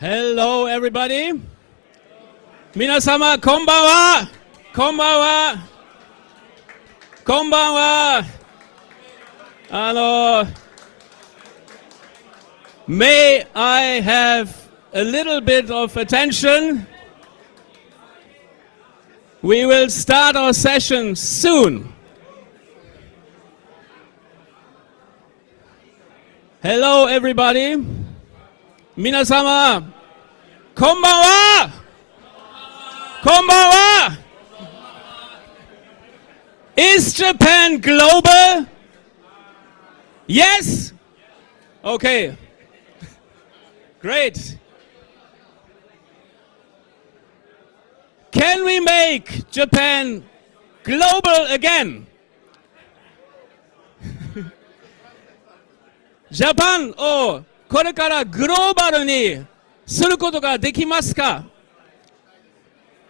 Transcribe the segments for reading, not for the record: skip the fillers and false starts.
Hello, everybody. 皆様、こんばんは。こんばんは。こんばんは。May I have a little bit of attention? We will start our session soon. Hello, everybody. 皆様、こんばんは。こんばんは。Is Japan global? Yes? Okay. Great. Can we make Japan global again? ジャパンをこれからグローバルにすることができますか？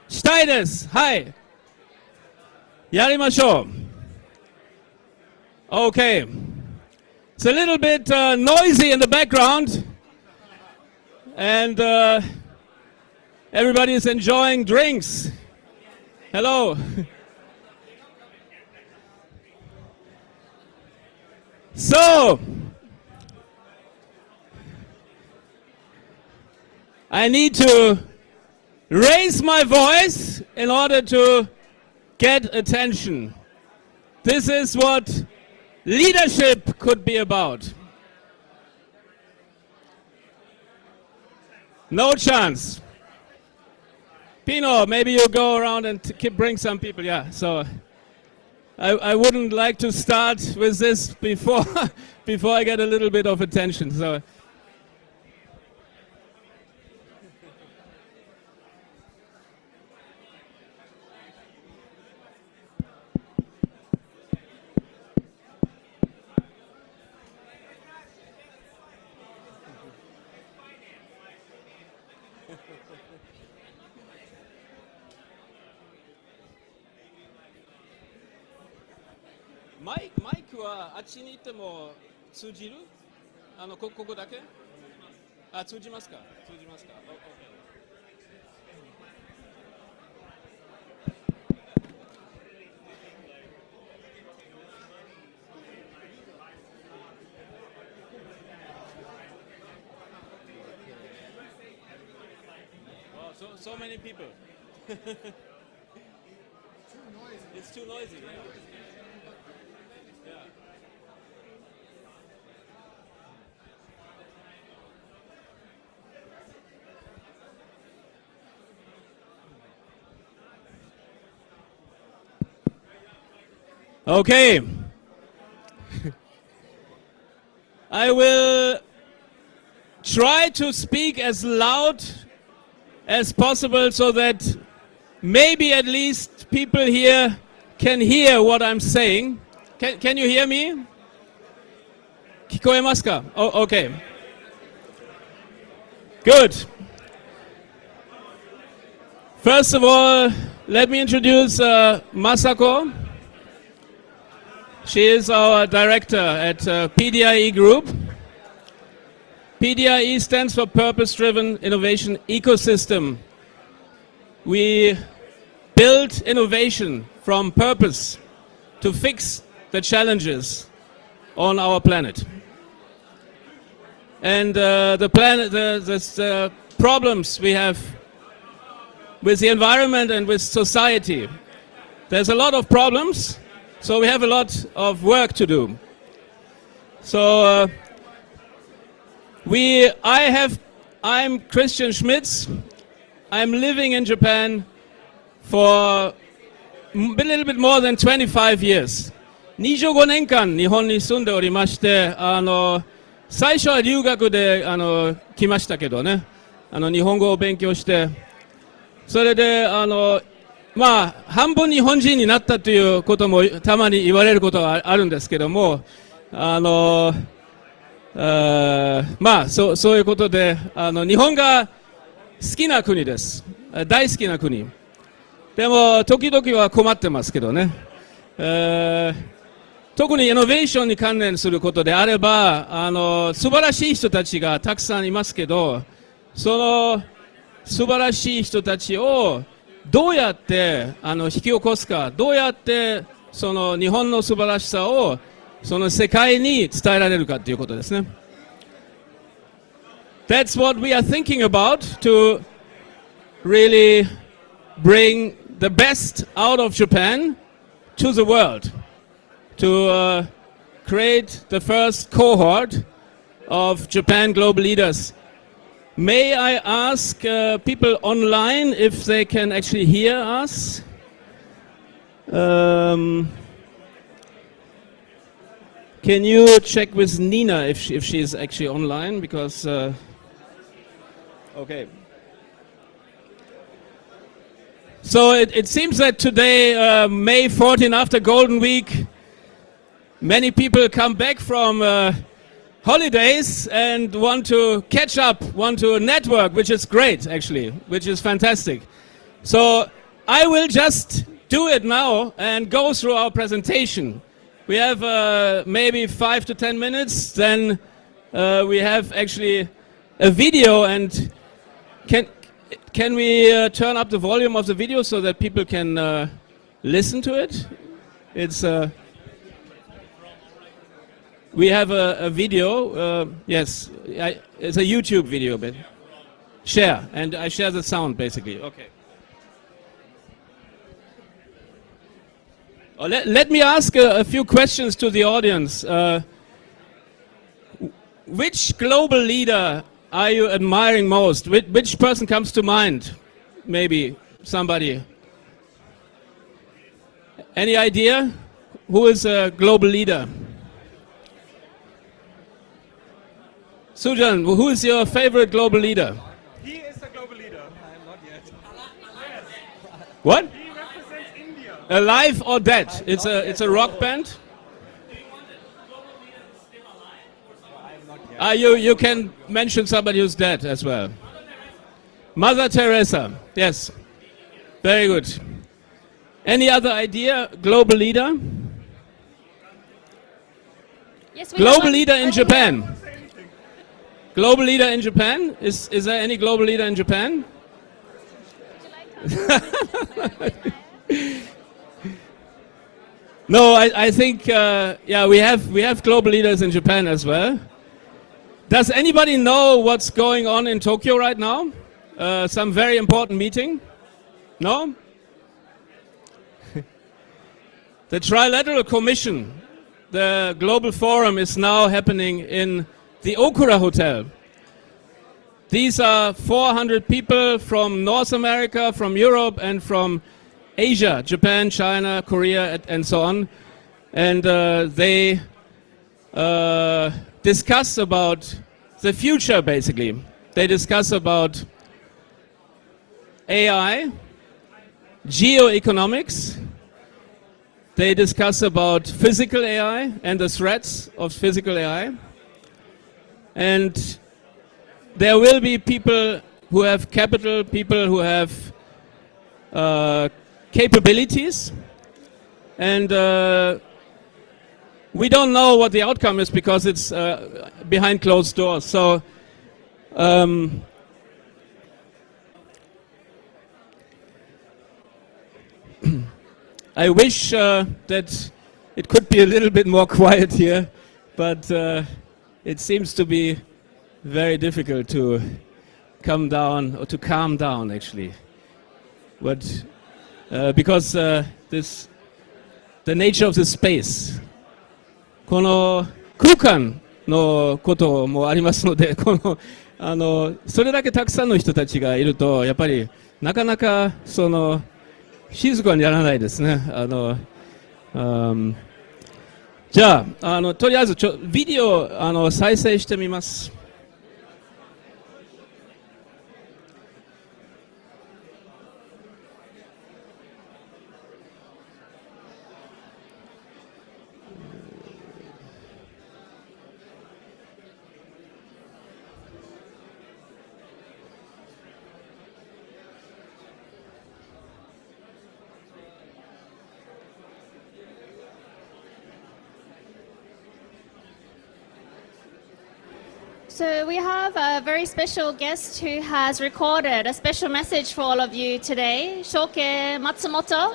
したいです。はい。やりましょう。Okay. It's a little bit noisy in the background. And everybody is enjoying drinks. Hello. So, I need to raise my voice in order to get attention. This is what leadership could be about. No chance. Pino, maybe you go around and bring some people. Yeah, so I wouldn't like to start with this before I get a little bit of attention. So.マイクはあっちに行っても通じる？ここだけ？あ、通じますか？通じますか？So many people. It's too noisy. Okay. I will try to speak as loud as possible so that maybe at least people here can hear what I'm saying. Can you hear me? 聞こえますか? Oh, okay. Good. First of all, let me introduce Masako. She is our director at PDIE Group. PDIE stands for Purpose-Driven Innovation Ecosystem. We build innovation from purpose to fix the challenges on our planet. And the problems we have with the environment and with society. There's a lot of problems. So we have a lot of work to do. So I'm Christian Schmitz. I'm living in Japan for a little bit more than 25 years. 25年間日本に住んでおりまして、最初は留学で来ましたけどね、日本語を勉強して、それでまあ、半分日本人になったということもたまに言われることがあるんですけども、まあ、そういうことで、日本が好きな国です。大好きな国。でも、時々は困ってますけどね。特にイノベーションに関連することであれば、素晴らしい人たちがたくさんいますけど、その素晴らしい人たちをどうやって引き起こすか、どうやってその日本の素晴らしさをその世界に伝えられるかということですね。That's what we are thinking about, to really bring the best out of Japan to the world, to create the first cohort of Japan global leaders. May I ask people online if they can actually hear us? Can you check with Nina if she is actually online? Because okay. So it seems that today, May 14, after Golden Week, many people come back from holidays and want to catch up, want to network, which is great, actually, which is fantastic. So I will just do it now and go through our presentation. We have maybe 5 to 10 minutes, then we have actually a video, and can we turn up the volume of the video so that people can listen to it? It's we have a video, yes, it's a YouTube video, but share, and I share the sound basically. Okay. Oh, let me ask a few questions to the audience. Which global leader are you admiring most? Which person comes to mind? Maybe somebody. Any idea? Who is a global leader? Sujan, who is your favorite global leader? He is a global leader. I am not yet. What? He represents India. Alive or dead? It's a rock band. You can mention somebody who's dead as well. Mother Teresa. Yes. Very good. Any other idea? Global leader? Yes, Global leader in Japan. Global leader in Japan? Is there any global leader in Japan? No, I think yeah, we have global leaders in Japan as well. Does anybody know what's going on in Tokyo right now? Some very important meeting? No? The Trilateral Commission, the global forum, is now happening in the Okura Hotel. These are 400 people from North America, from Europe, and from Asia, Japan, China, Korea, and so on. And they discuss about the future, basically. They discuss about AI, geoeconomics. They discuss about physical AI and the threats of physical AI. And there will be people who have capital, people who have capabilities, and we don't know what the outcome is because it's behind closed doors. So I wish that it could be a little bit more quiet here, but it seems to be very difficult to come down, or to calm down actually. But because the nature of the space, この空間のこともありますので、それだけたくさんの人たちがいるとやっぱりなかなか静かにならないですね。じゃあ、とりあえずビデオ再生してみます。So we have a very special guest who has recorded a special message for all of you today. Shoukei Matsumoto,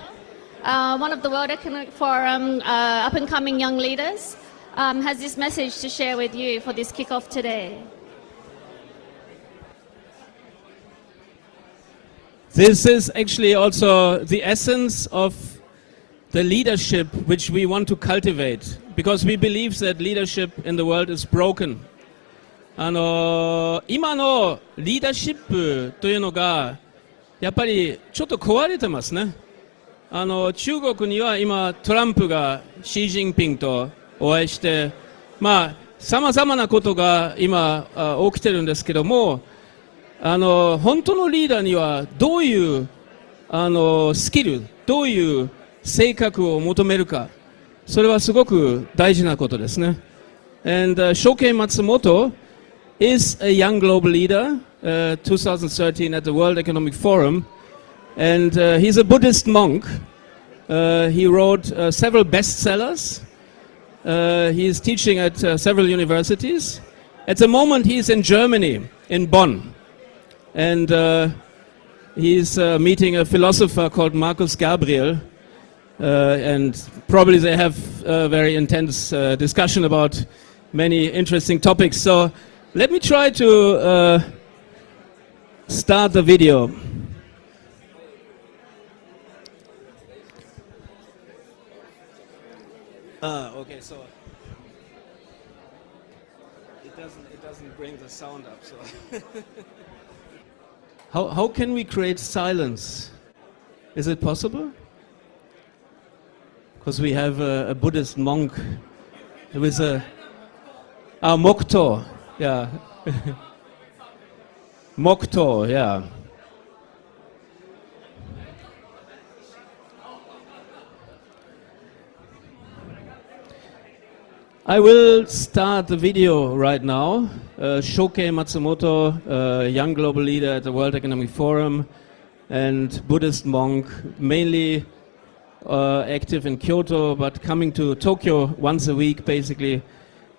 one of the World Economic Forum up-and-coming young leaders, has this message to share with you for this kickoff today. This is actually also the essence of the leadership which we want to cultivate, because we believe that leadership in the world is broken. 今のリーダーシップというのがやっぱりちょっと壊れてますね。中国には今トランプがシー・ジンピングとお会いして、さまざまなことが今起きてるんですけども、本当のリーダーにはどういうスキル、どういう性格を求めるか、それはすごく大事なことですね。And Shoukei Matsumoto is a young global leader, 2013 at the World Economic Forum, and he's a Buddhist monk. He wrote several bestsellers. He is teaching at several universities. At the moment he's in Germany, in Bonn, and he's meeting a philosopher called Marcus Gabriel, and probably they have a very intense discussion about many interesting topics. So let me try to start the video. Okay, so it doesn't bring the sound up. So how can we create silence? Is it possible? Because we have a Buddhist monk with a Mokto, yeah. Mokto, yeah. I will start the video right now. Shoukei Matsumoto, young global leader at the World Economic Forum and Buddhist monk, mainly active in Kyoto, but coming to Tokyo once a week, basically.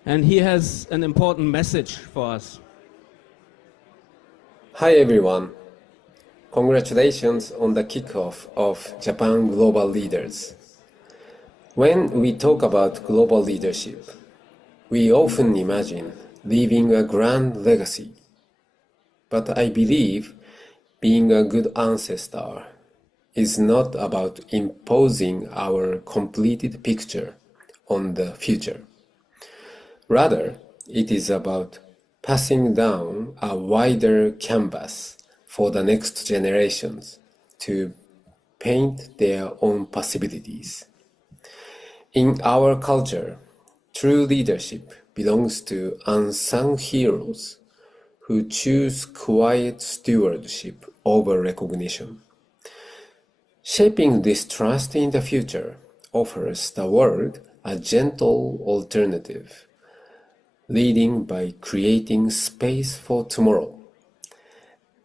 And he has an important message for us. Hi everyone. Congratulations on the kickoff of Japan Global Leaders. When we talk about global leadership, we often imagine leaving a grand legacy. But I believe being a good ancestor is not about imposing our completed picture on the future. Rather, it is about passing down a wider canvas for the next generations to paint their own possibilities. In our culture, true leadership belongs to unsung heroes who choose quiet stewardship over recognition. Shaping this trust in the future offers the world a gentle alternative, leading by creating space for tomorrow.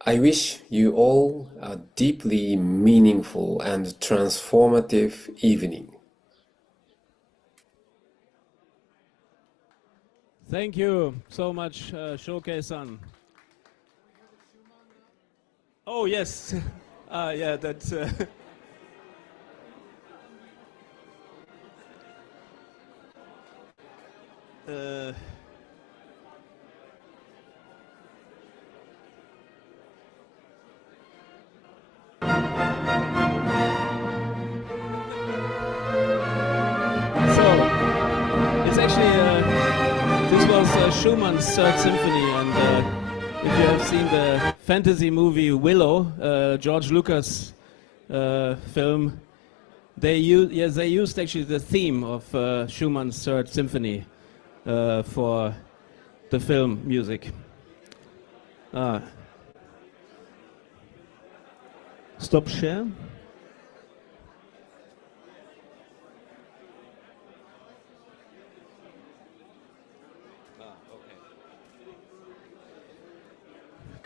I wish you all a deeply meaningful and transformative evening. Thank you so much, Shoukei-san. Oh, yes. Yeah, that's... This was Schumann's Third Symphony, and if you have seen the fantasy movie Willow, George Lucas film, they used actually the theme of Schumann's Third Symphony for the film music. Stop share.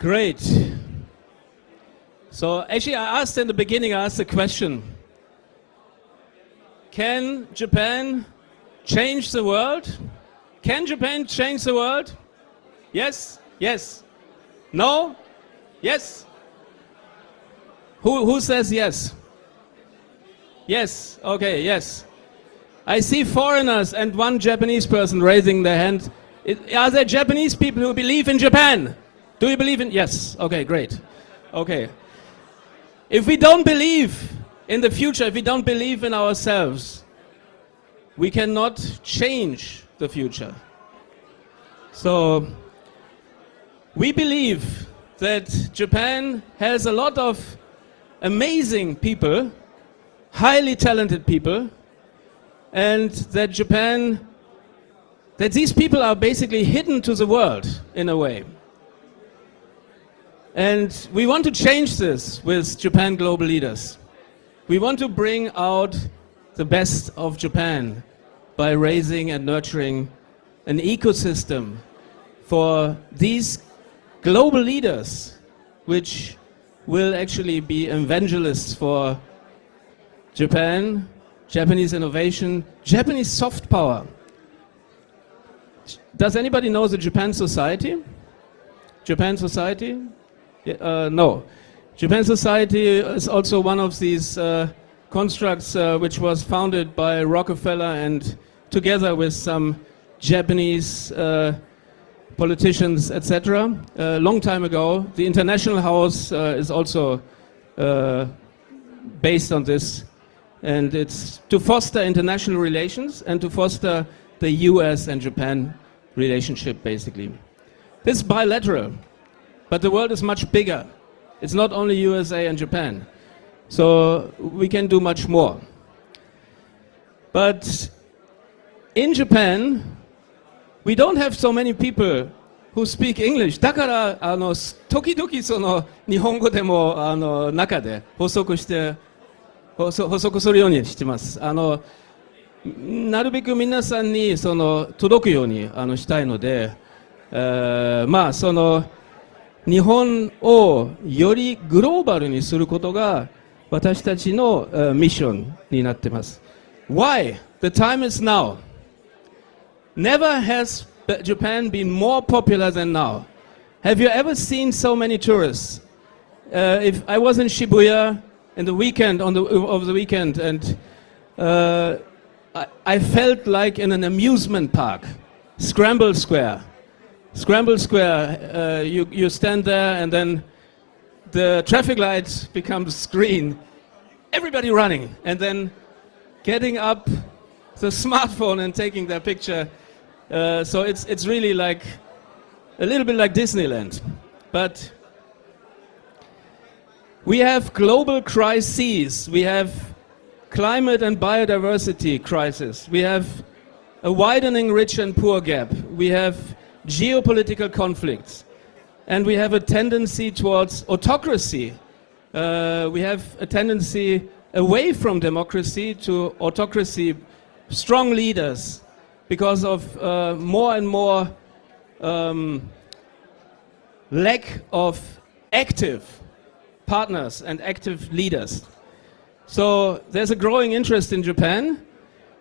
Great. So actually I asked in the beginning, I asked a question. Can Japan change the world? Can Japan change the world? Yes? Yes? No? Yes? Who says yes? Yes. Okay, yes. I see foreigners and one Japanese person raising their hand. Are there Japanese people who believe in Japan? Do you believe in? Yes. Okay, great. Okay. If we don't believe in the future, if we don't believe in ourselves, we cannot change the future. So we believe that Japan has a lot of amazing people, highly talented people, and that these people are basically hidden to the world in a way. And we want to change this with Japan Global Leaders. We want to bring out the best of Japan by raising and nurturing an ecosystem for these global leaders, which will actually be evangelists for Japan, Japanese innovation, Japanese soft power. Does anybody know the Japan Society? Japan Society? No. Japan Society is also one of these constructs which was founded by Rockefeller and together with some Japanese politicians, etc. A long time ago. The International House is also based on this, and it's to foster international relations and to foster the US and Japan relationship, basically. This is bilateral, but the world is much bigger. It's not only USA and Japan, so we can do much more. But in Japan, we don't have so many people who speak English. だから時々その日本語でも中で補足するようにしてます。なるべく皆さんに届くようにしたいので、まあ日本をよりグローバルにすることが私たちのミッションになっています。Why? The time is now. Never has Japan been more popular than now. Have you ever seen so many tourists? If I was in Shibuya in the weekend, over the weekend, and I felt like in an amusement park, Scramble Square. Scramble Square, you stand there and then the traffic light becomes green, everybody running, and then getting up the smartphone and taking their picture. So it's really like a little bit like Disneyland. But we have global crises. We have climate and biodiversity crisis. We have a widening rich and poor gap. We have geopolitical conflicts. And we have a tendency towards autocracy. We have a tendency away from democracy to autocracy, strong leaders, because of more and more lack of active partners and active leaders. So there's a growing interest in Japan,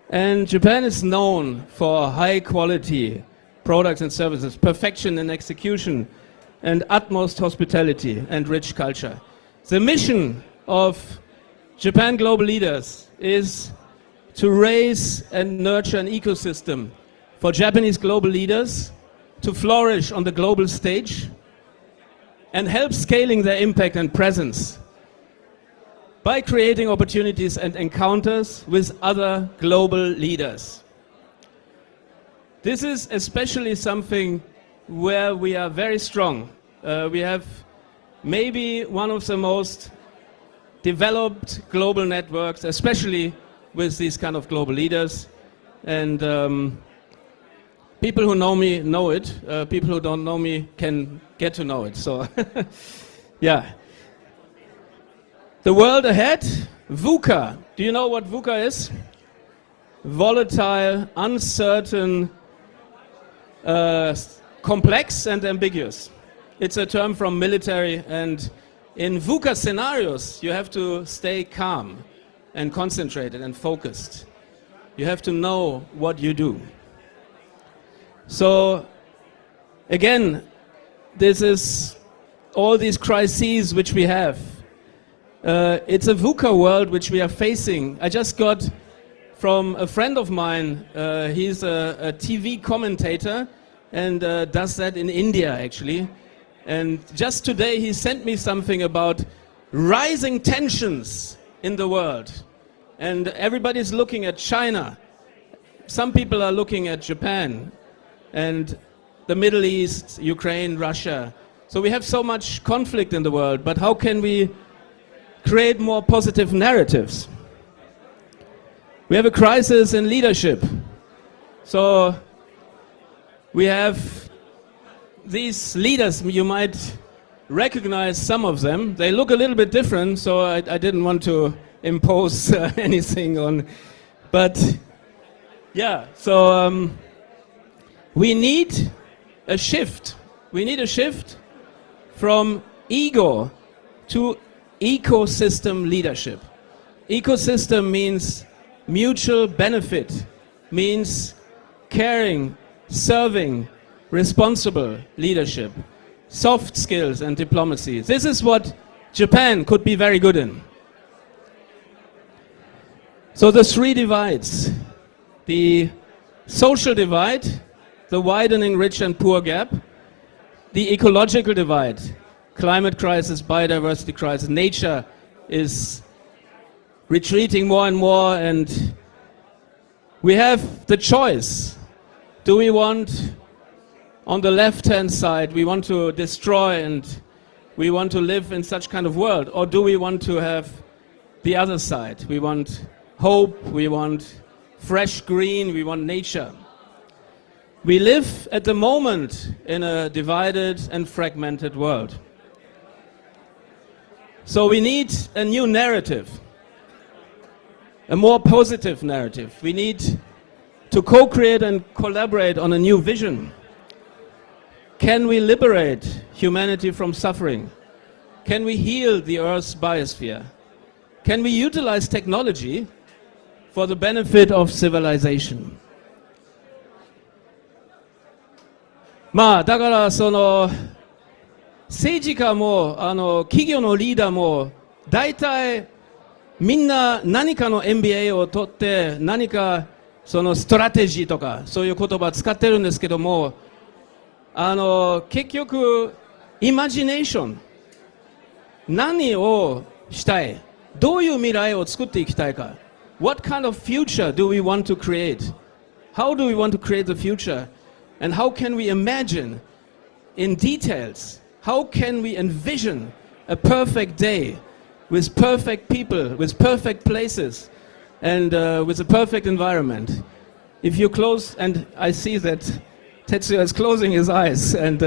and Japan is known for high quality products and services, perfection in execution, and utmost hospitality and rich culture. The mission of Japan Global Leaders is to raise and nurture an ecosystem for Japanese global leaders to flourish on the global stage and help scaling their impact and presence by creating opportunities and encounters with other global leaders. This is especially something where we are very strong. We have maybe one of the most developed global networks, especially with these kind of global leaders. And people who know me know it. People who don't know me can get to know it. So, yeah. The world ahead, VUCA. Do you know what VUCA is? Volatile, uncertain, complex and ambiguous. It's a term from military, and in VUCA scenarios, you have to stay calm and concentrated and focused. You have to know what you do. So again, this is all these crises which we have. It's a VUCA world which we are facing. I just got from a friend of mine, he's a TV commentator and does that in India actually. And just today he sent me something about rising tensions in the world. And everybody's looking at China. Some people are looking at Japan and the Middle East, Ukraine, Russia. So we have so much conflict in the world, but how can we create more positive narratives? We have a crisis in leadership. So we have these leaders, you might recognize some of them. They look a little bit different, so I didn't want to impose anything on. But yeah, so we need a shift. We need a shift from ego to ecosystem leadership. Ecosystem means mutual benefit, means caring, serving, responsible leadership, soft skills and diplomacy. This is what Japan could be very good in. So the three divides, the social divide, the widening rich and poor gap, the ecological divide, climate crisis, biodiversity crisis, nature is retreating more and more, and we have the choice. Do we want, on the left-hand side, we want to destroy and we want to live in such kind of world, or do we want to have the other side? We want hope, we want fresh green, we want nature. We live at the moment in a divided and fragmented world. So we need a new narrative, a more positive narrative. We need to co-create and collaborate on a new vision. Can we liberate humanity from suffering? Can we heal the Earth's biosphere? Can we utilize technology for the benefit of civilization? まあだからその政治家も企業のリーダーも大体みんな何かの MBA を取って何かそのストラテジーとかそういう言葉を使ってるんですけども、結局イマジネーション、何をしたい、どういう未来を作っていきたいか、 What kind of future do we want to create? How do we want to create the future? And how can we imagine in details? How can we envision a perfect day with perfect people, with perfect places, and with a perfect environment? If you close, and I see that Tetsuya is closing his eyes, and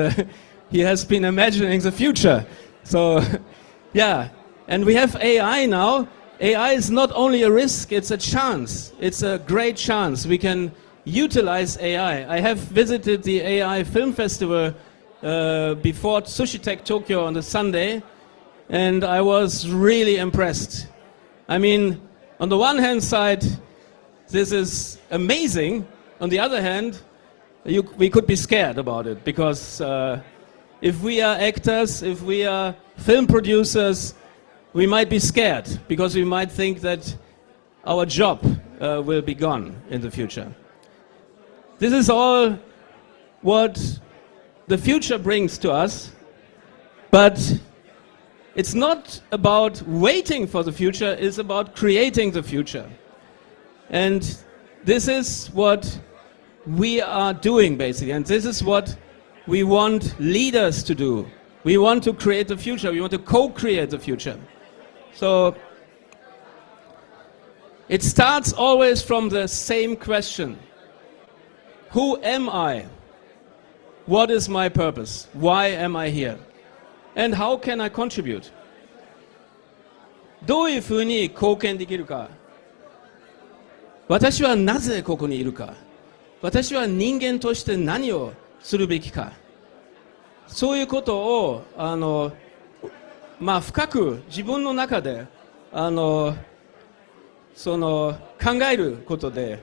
he has been imagining the future. So, yeah, and we have AI now. AI is not only a risk, it's a chance. It's a great chance. We can utilize AI. I have visited the AI Film Festival before Sushi Tech Tokyo on the Sunday, and I was really impressed. I mean, on the one hand side, this is amazing. On the other hand, we could be scared about it, because if we are actors, if we are film producers, we might be scared, because we might think that our job will be gone in the future. This is all what the future brings to us, but it's not about waiting for the future, it's about creating the future. And this is what we are doing, basically, and this is what we want leaders to do. We want to create the future, we want to co-create the future. So it starts always from the same question. Who am I? What is my purpose? Why am I here? And how can I contribute? どういうふうに貢献できるか。私はなぜここにいるか。私は人間として何をするべきか。そういうことを深く自分の中で考えることで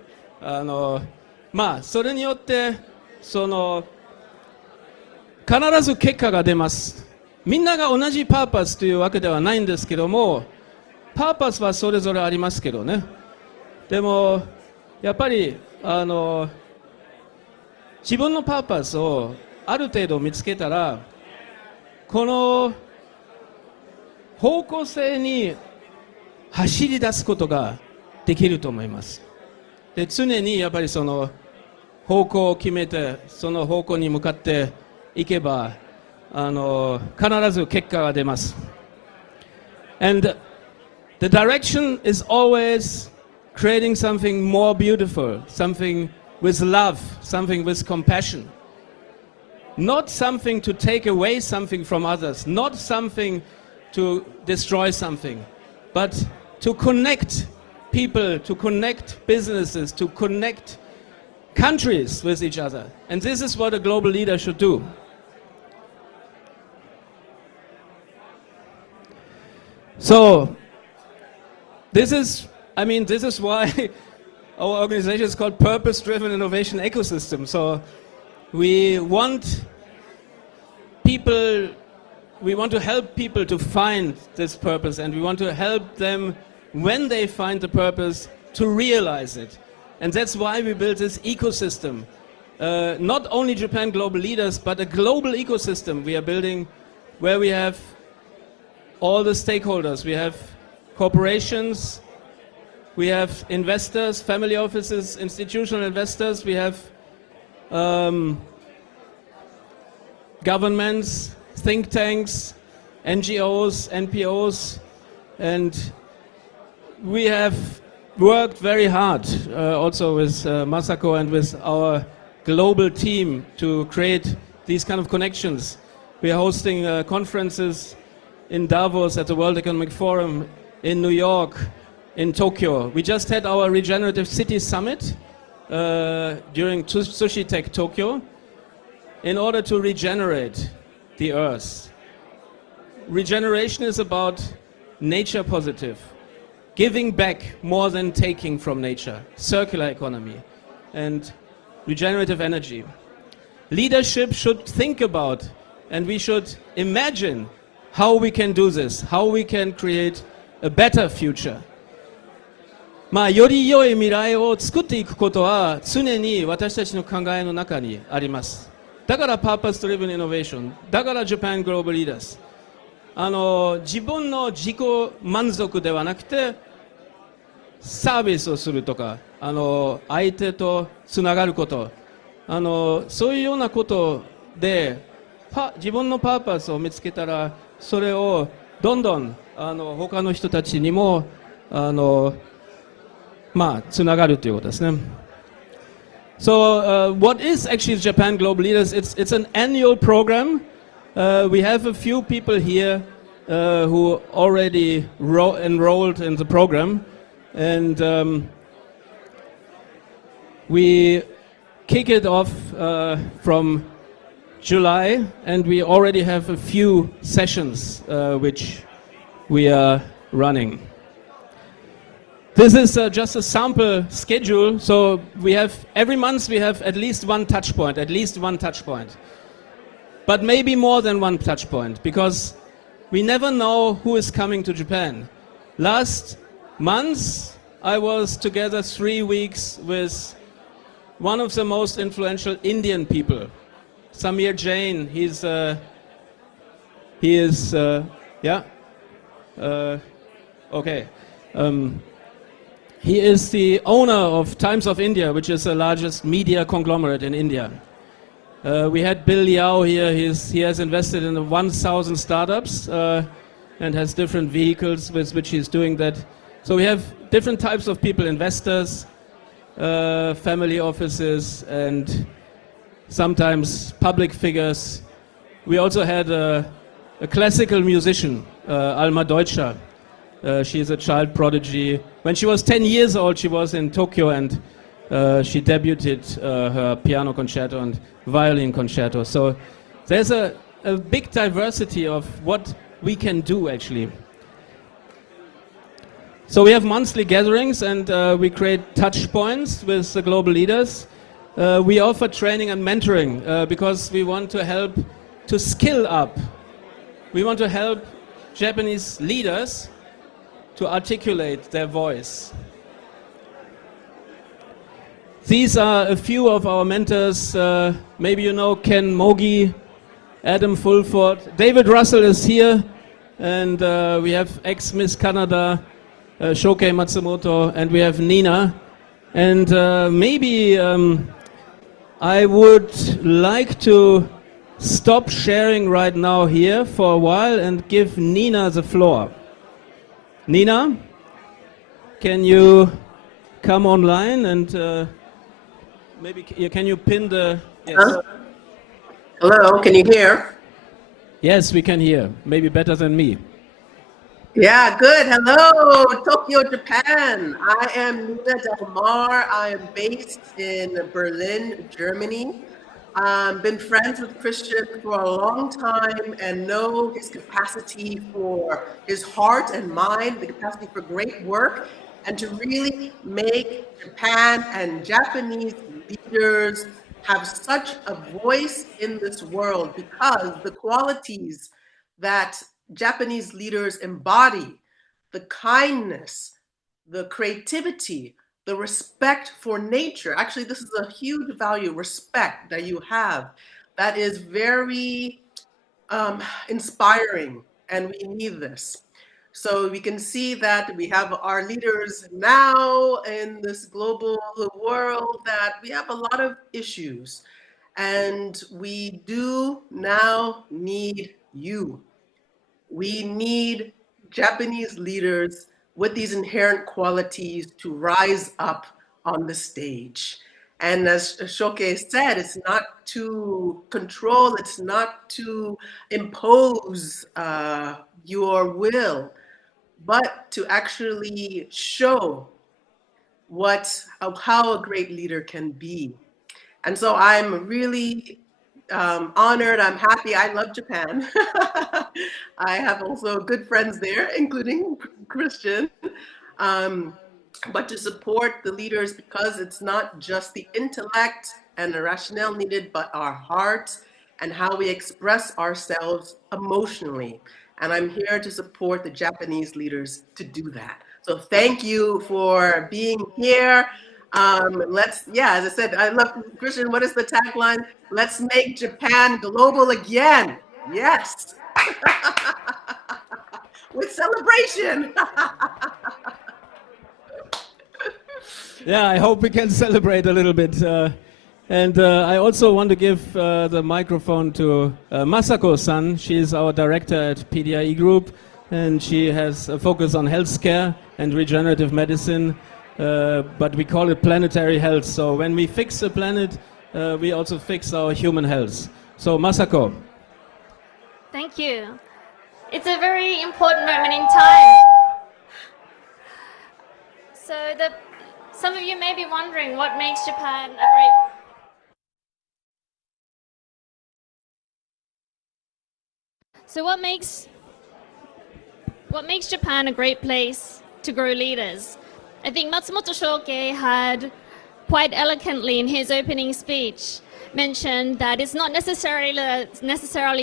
それによって必ず結果が出ます。みんなが同じパーパスというわけではないんですけども、パーパスはそれぞれありますけどね。でもやっぱり自分のパーパスをある程度見つけたら、この方向性に走り出すことができると思います。で、常にやっぱりその方向を決めて、その方向に向かっていけば、必ず結果が出ます。And the direction is always creating something more beautiful, something with love, something with compassion. Not something to take away something from others, not something to destroy something, but to connect people, to connect businesses, to connect countries with each other. And this is what a global leader should do. So, this is why our organization is called Purpose-Driven Innovation Ecosystem. So, we want to help people to find this purpose, and we want to help them when they find the purpose to realize it. And that's why we built this ecosystem. Not only Japan Global Leaders, but a global ecosystem we are building where we have all the stakeholders. We have corporations, we have investors, family offices, institutional investors, we have governments, think tanks, NGOs, NPOs, and we have worked very hard also with Masako and with our global team to create these kind of connections. We are hosting conferences in Davos at the World Economic Forum, in New York, in Tokyo. We just had our Regenerative City Summit during Sushi Tech Tokyo in order to regenerate the earth. Regeneration is about nature positive, giving back more than taking from nature, circular economy, and regenerative energy. Leadership should think about, and we should imagine how we can do this, how we can create a better future. より良い未来を作っていくことは常に私たちの考えの中にあります。だから Purpose Driven Innovation、だから Japan Global Leaders。自分の自己満足ではなくてサービスをするとか、相手とつながること、そういうようなことで自分のパーパスを見つけたら、それをどんどん他の人たちにもつながるということですね。So what is actually Japan Global Leaders? It's an annual program. We have a few people here who already enrolled in the program, and we kick it off from July, and we already have a few sessions which we are running. This is just a sample schedule, so we have every month we have at least one touch point, but maybe more than one touch point, because we never know who is coming to Japan. Last month I was together 3 weeks with one of the most influential Indian people, Samir Jain. He is the owner of Times of India, which is the largest media conglomerate in India. We had Bill Liao here. He has invested in 1,000 startups and has different vehicles with which he's doing that. So we have different types of people, investors, family offices, and sometimes public figures. We also had a classical musician, Alma Deutscher. She's a child prodigy. When she was 10 years old, she was in Tokyo, and she debuted her piano concerto and violin concerto. So there's a big diversity of what we can do, actually. So we have monthly gatherings, and we create touch points with the global leaders. We offer training and mentoring because we want to help to skill up. We want to help Japanese leaders to articulate their voice. These are a few of our mentors. Maybe you know Ken Mogi, Adam Fulford. David Russell is here, and we have ex-Miss Canada, Shoukei Matsumoto, and we have Nina. And maybe I would like to stop sharing right now here for a while and give Nina the floor. Nina, can you come online and maybe can you pin the... Yes. Hello, can you hear? Yes, we can hear. Maybe better than me. Yeah, good. Hello, Tokyo, Japan. I am Nina Del Mar. I am based in Berlin, Germany. Been friends with Christian for a long time and know his capacity for his heart and mind, the capacity for great work, and to really make Japan and Japanese leaders have such a voice in this world, because the qualities that Japanese leaders embody, the kindness, the creativity, the respect for nature. Actually, this is a huge value, respect, that you have. That is very inspiring, and we need this. So we can see that we have our leaders now in this global world, that we have a lot of issues, and we do now need you. We need Japanese leaders with these inherent qualities to rise up on the stage. And as Shoukei said, it's not to control, it's not to impose your will, but to actually show how a great leader can be. And so I'm really honored, I'm happy. I love Japan. I have also good friends there, including Christian. But to support the leaders, because it's not just the intellect and the rationale needed, but our heart and how we express ourselves emotionally. And I'm here to support the Japanese leaders to do that. So thank you for being here. As I said, I love, Christian, what is the tagline? Let's make Japan global again. Yes. With celebration. Yeah, I hope we can celebrate a little bit. And I also want to give the microphone to Masako-san. She is our director at PDIE Group, and she has a focus on healthcare and regenerative medicine, but we call it planetary health. So when we fix the planet, we also fix our human health. So Masako. Thank you. It's a very important moment in time. So some of you may be wondering what makes Japan a great... So what makes Japan a great place to grow leaders? I think Matsumoto Shoukei had quite eloquently in his opening speech mentioned that it's not necessarily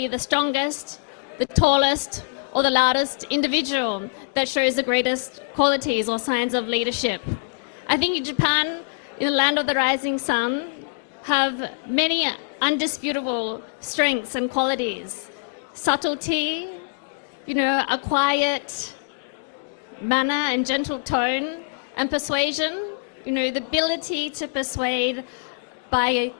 the strongest, the tallest, or the loudest individual that shows the greatest qualities or signs of leadership. I think Japan, in the land of the rising sun, have many undisputable strengths and qualities. Subtlety, a quiet manner and gentle tone, and persuasion, the ability to persuade by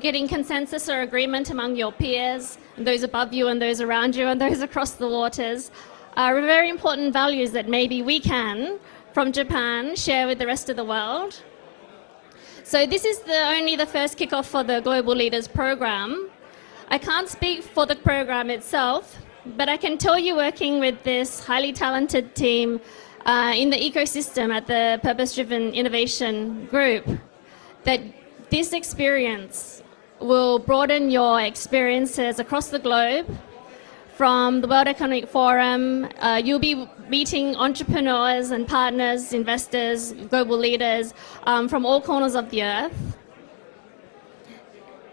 getting consensus or agreement among your peers, and those above you and those around you and those across the waters, are very important values that maybe we can, from Japan, share with the rest of the world. So this is only the first kickoff for the Global Leaders Program. I can't speak for the program itself, but I can tell you, working with this highly talented team in the ecosystem at the Purpose-Driven Innovation Group, that this experience will broaden your experiences across the globe. From the World Economic Forum, you'll be meeting entrepreneurs and partners, investors, global leaders from all corners of the earth.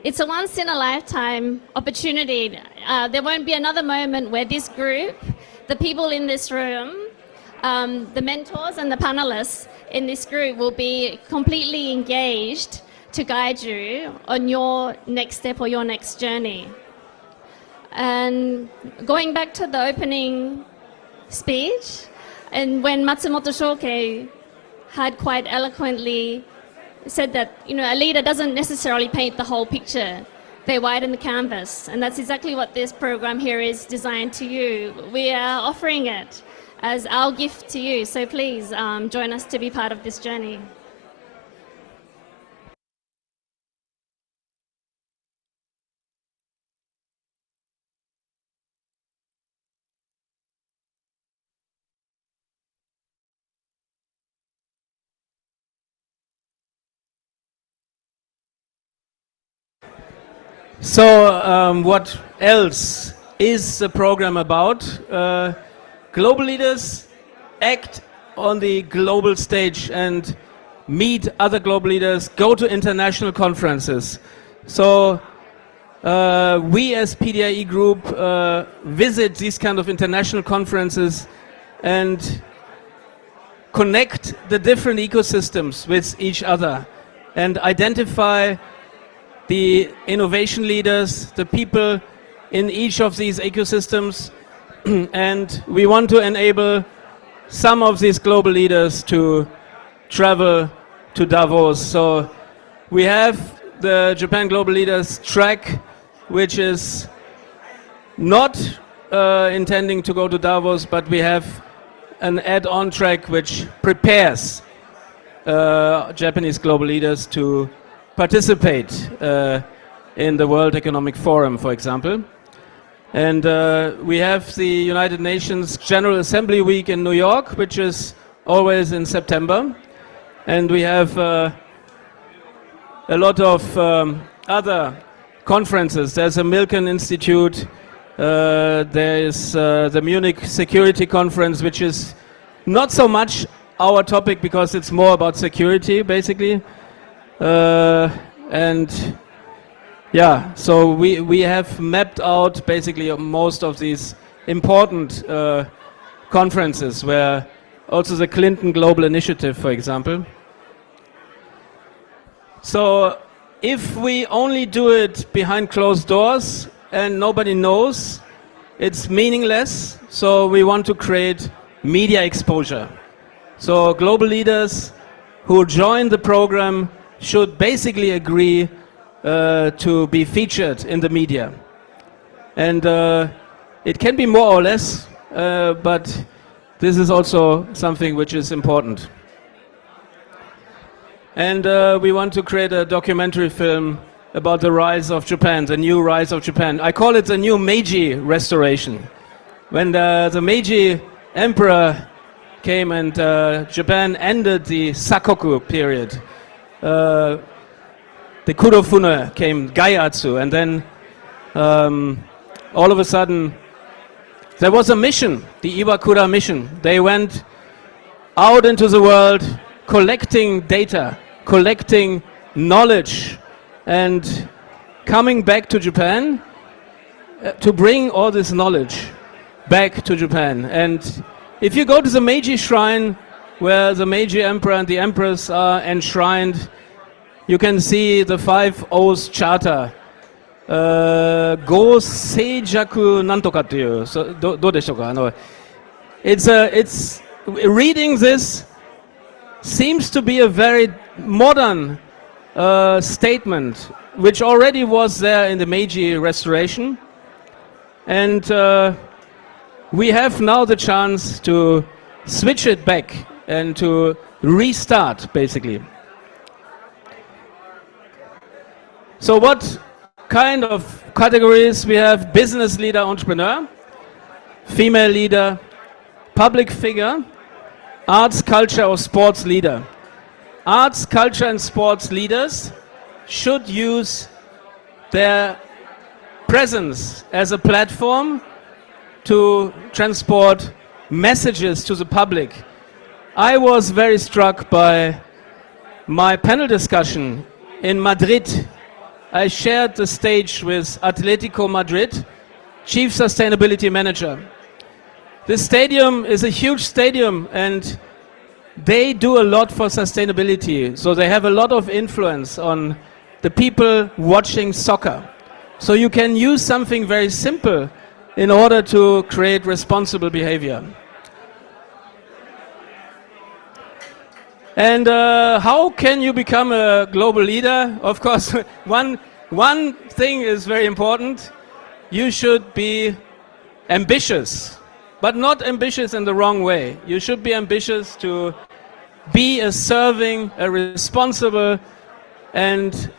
It's a once-in-a-lifetime opportunity. There won't be another moment where this group, the people in this room, the mentors and the panelists in this group will be completely engaged to guide you on your next step or your next journey. And going back to the opening speech, and when Matsumoto Shoukei had quite eloquently said that, a leader doesn't necessarily paint the whole picture. They widen the canvas, and that's exactly what this program here is designed to you. We are offering it as our gift to you, so please join us to be part of this journey. So what else is the program about? Global leaders act on the global stage and meet other global leaders, go to international conferences. So we as PDIE Group visit these kind of international conferences and connect the different ecosystems with each other and identify the innovation leaders, the people in each of these ecosystems, and we want to enable some of these global leaders to travel to Davos. So we have the Japan Global Leaders track, which is not intending to go to Davos, but we have an add-on track which prepares Japanese global leaders to participate in the World Economic Forum, for example. And we have the United Nations General Assembly Week in New York, which is always in September. And we have a lot of other conferences. There's a Milken Institute, there is the Munich Security Conference, which is not so much our topic because it's more about security, basically. And yeah, so we have mapped out basically most of these important conferences, where also the Clinton Global Initiative, for example. So if we only do it behind closed doors and nobody knows, it's meaningless. So we want to create media exposure. So global leaders who join the program should basically agree to be featured in the media. And it can be more or less, but this is also something which is important. And we want to create a documentary film about the rise of Japan, the new rise of Japan. I call it the new Meiji restoration. When the Meiji emperor came and Japan ended the Sakoku period, the Kurofune came, Gaiatsu, and then all of a sudden there was a mission, the Iwakura mission. They went out into the world collecting data, collecting knowledge, and coming back to Japan to bring all this knowledge back to Japan. And if you go to the Meiji Shrine, where the Meiji Emperor and the Empress are enshrined, you can see the 5 O's Charter. Go Seijaku Nantoka to so do desho ka? No. It's reading this seems to be a very modern statement, which already was there in the Meiji Restoration. And we have now the chance to switch it back and to restart, basically. So what kind of categories we have? Business leader, entrepreneur, female leader, public figure, arts, culture or sports leader. Arts, culture and sports leaders should use their presence as a platform to transport messages to the public. I was very struck by my panel discussion in Madrid I shared the stage with Atletico Madrid, Chief Sustainability Manager. This stadium is a huge stadium and they do a lot for sustainability. So they have a lot of influence on the people watching soccer. So you can use something very simple in order to create responsible behavior. And how can you become a global leader? Of course, one thing is very important. You should be ambitious, but not ambitious in the wrong way. You should be ambitious to be a serving, a responsible, and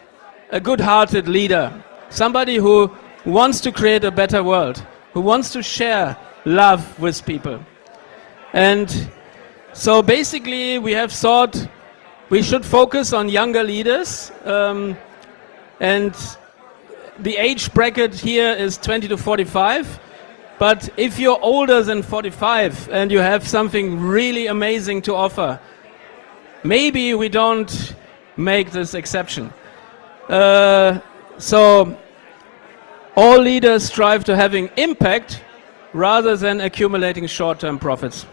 a good-hearted leader. Somebody who wants to create a better world, who wants to share love with people. And so basically we have thought we should focus on younger leaders, and the age bracket here is 20 to 45. But if you're older than 45 and you have something really amazing to offer, maybe we don't make this exception. So all leaders strive to having impact rather than accumulating short-term profits.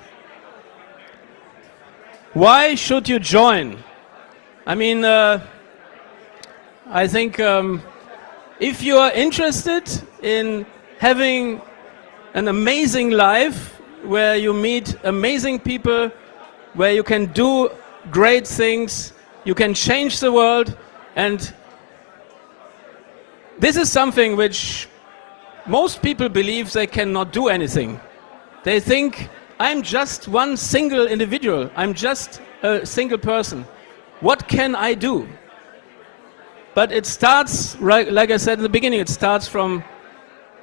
Why should you join? I mean, I think if you are interested in having an amazing life where you meet amazing people, where you can do great things, you can change the world, and this is something which most people believe they cannot do anything. They think, I'm just one single individual, I'm just a single person. What can I do? But it starts, right, like I said at the beginning, it starts from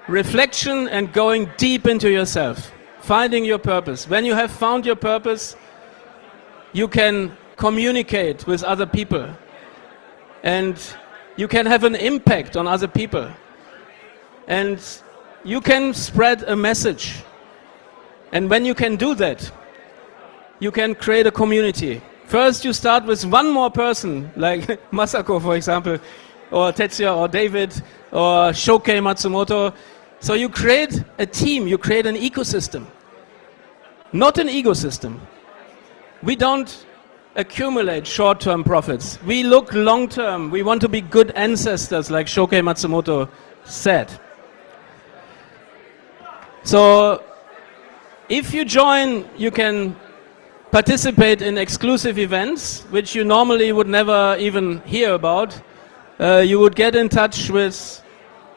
reflection and going deep into yourself, finding your purpose. When you have found your purpose, you can communicate with other people and you can have an impact on other people and you can spread a message. And when you can do that, you can create a community. First you start with one more person, like Masako, for example, or Tetsuya, or David, or Shoukei Matsumoto. So you create a team, you create an ecosystem, not an ecosystem. We don't accumulate short-term profits. We look long-term. We want to be good ancestors, like Shoukei Matsumoto said. So if you join, you can participate in exclusive events, which you normally would never even hear about. You would get in touch with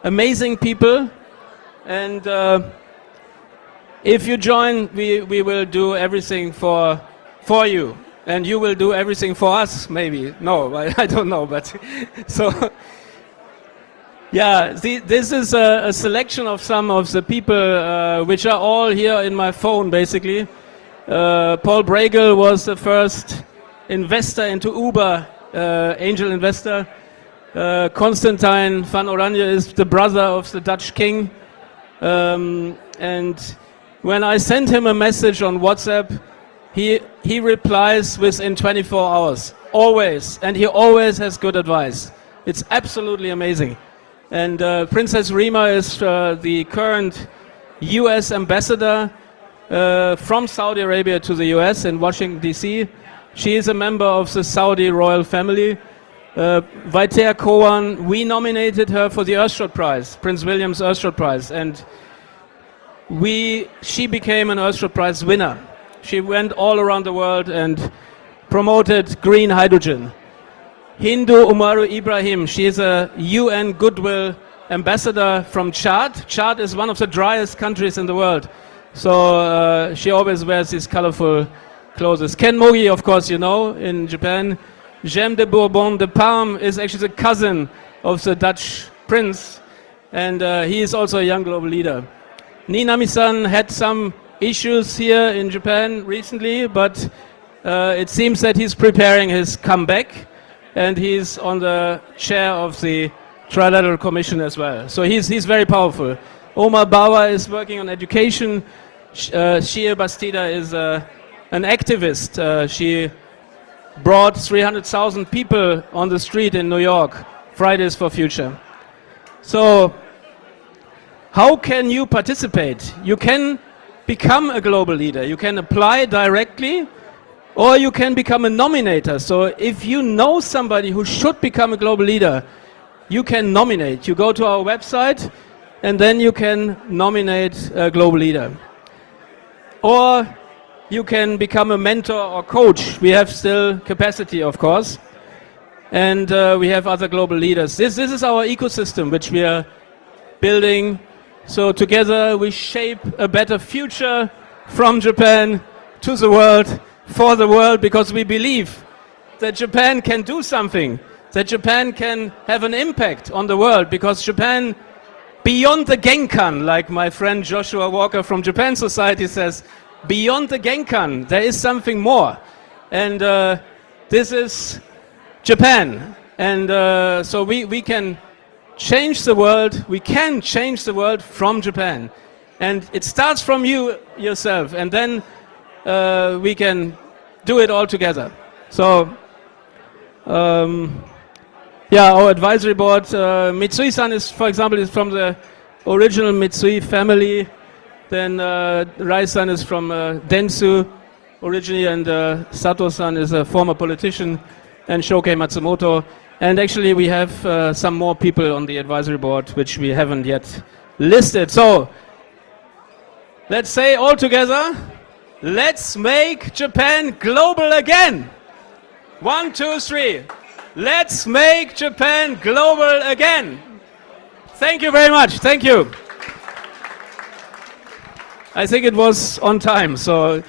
amazing people, and if you join, we will do everything for you, and you will do everything for us, maybe. No, I don't know, but so yeah, this is a selection of some of the people which are all here in my phone, basically. Paul Bregel was the first investor into Uber, angel investor. Constantine van Oranje is the brother of the Dutch king. And when I send him a message on WhatsApp, he replies within 24 hours, always. And he always has good advice. It's absolutely amazing. And Princess Rima is the current US ambassador from Saudi Arabia to the US in Washington, D.C. She is a member of the Saudi royal family. Vaiter Kowan, we nominated her for the Earthshot Prize, Prince William's Earthshot Prize, and she became an Earthshot Prize winner. She went all around the world and promoted green hydrogen. Hindu Umaru Ibrahim, she is a UN Goodwill ambassador from Chad. Chad is one of the driest countries in the world. So she always wears these colorful clothes. Ken Mogi, of course, you know, in Japan. Jem de Bourbon de Parme is actually the cousin of the Dutch prince, and he is also a young global leader. Ninami-san had some issues here in Japan recently, but it seems that he's preparing his comeback, and he's on the chair of the Trilateral Commission as well. So he's very powerful. Omar Bawa is working on education. Shia Bastida is an activist. She brought 300,000 people on the street in New York Fridays for Future. So, how can you participate? You can become a global leader. You can apply directly, or you can become a nominator. So if you know somebody who should become a global leader, you can nominate. You go to our website, and then you can nominate a global leader. Or you can become a mentor or coach. We have still capacity, of course. And we have other global leaders. This is our ecosystem, which we are building. So together we shape a better future from Japan to the world, for the world, because we believe that Japan can do something, that Japan can have an impact on the world, because Japan, beyond the Genkan, like my friend Joshua Walker from Japan Society says, beyond the Genkan, there is something more. And this is Japan. And so we can change the world. We can change the world from Japan. And it starts from you yourself. And then we can do it all together. So, yeah, our advisory board, Mitsui-san is, for example, is from the original Mitsui family. Then Rai-san is from Dentsu originally, and Sato-san is a former politician, and Shoukei Matsumoto. And actually we have some more people on the advisory board which we haven't yet listed. So let's say all together, let's make Japan global again. 1, 2, 3. Let's make Japan global again. Thank you very much. Thank you. I think it was on time, so